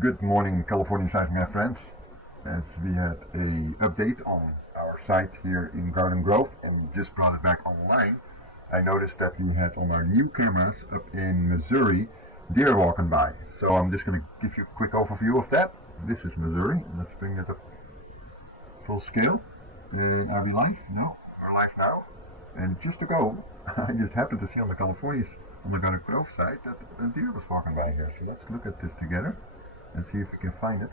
Good morning, California seismic friends. As we had a update on our site here in Garden Grove and we just brought it back online, I noticed that we had on our new cameras up in Missouri deer walking by. So I'm just going to give you a quick overview of that. This is Missouri. Let's bring it up full scale. And are we live? No, we're live now. And just ago, I just happened to see on the Garden Grove site that a deer was walking by here. So let's look at this together and see if we can find it.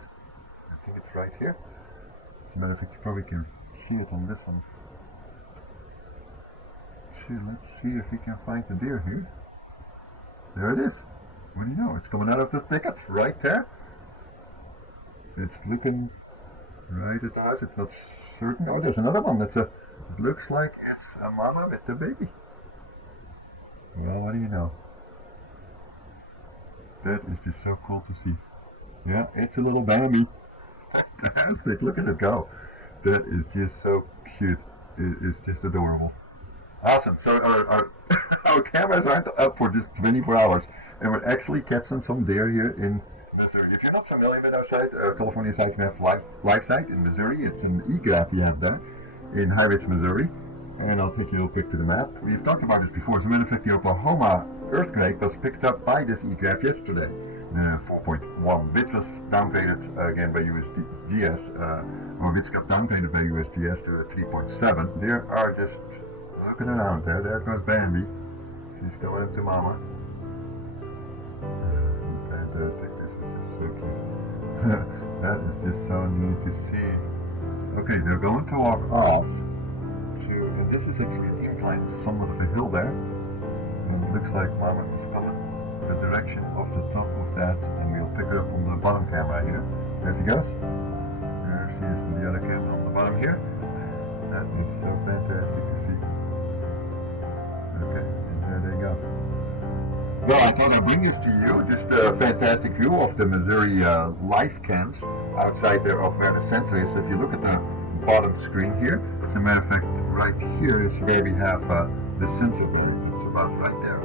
I think it's right here. As a matter of fact, you probably can see it on this one. So let's see if we can find the deer here. There it is. What do you know? It's coming out of the thicket right there. It's looking right at us. It's not certain. Oh, there's another one. It looks like it's a mama with the baby. Well, what do you know? That is just so cool to see. Yeah, it's a little Bambi. Fantastic. Look at it go. That is just so cute. It is just adorable. Awesome. So our cameras aren't up for just 24 hours. And we're actually catching some deer here in Missouri. If you're not familiar with our site, California Seismic live site in Missouri, it's an e-graph you have there in High Ridge, Missouri. And I'll take you real quick to the map. We've talked about this before. As a matter of fact, the Oklahoma earthquake was picked up by this e-graph yesterday. 4.1, which was downgraded again by USGS, or which got downgraded by USGS to 3.7. They are just looking around there. There goes Bambi. She's going up to Mama. Fantastic. This is just so cute. That is just so neat to see. Okay, they're going to walk off. And this is actually an incline, somewhat of a hill there. And it looks like Mama is coming the direction of the top of that, and we'll pick her up on the bottom camera here. There she goes. There she is in the other camera on the bottom here. That is so fantastic to see. Okay, and there they go. Well, I thought I'd bring this to you, just a fantastic view of the Missouri live cams outside there of where the sensor is. If you look at the bottom screen here, as a matter of fact, right here is where we have the sensor bolt. It's about right there.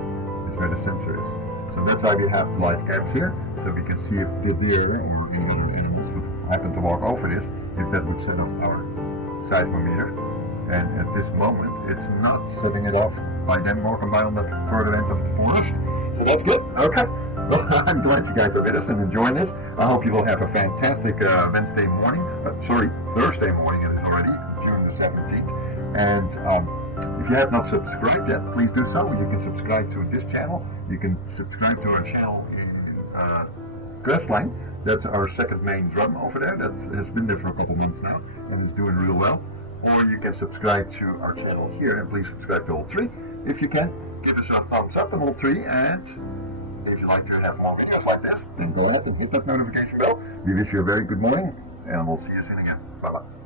Is where the sensor is. So that's why we have the live cams here, so we can see if the deer or any other animals would happen to walk over this, if that would set off our seismometer. And at this moment, it's not setting it off by them walking by on the further end of the forest. So that's good. Okay. Well, I'm glad you guys are with us and enjoying this. I hope you will have a fantastic Thursday morning. It is already June the 17th. And if you have not subscribed yet, please do so. You can subscribe to this channel. You can subscribe to our channel in Grassline. That's our second main drum over there. That has been there for a couple months now and is doing real well. Or you can subscribe to our channel here, and please subscribe to all three. If you can, give us a thumbs up on all three. And if you'd like to have more videos like this, then go ahead and hit that notification bell. We wish you a very good morning, and we'll see you soon again. Bye-bye.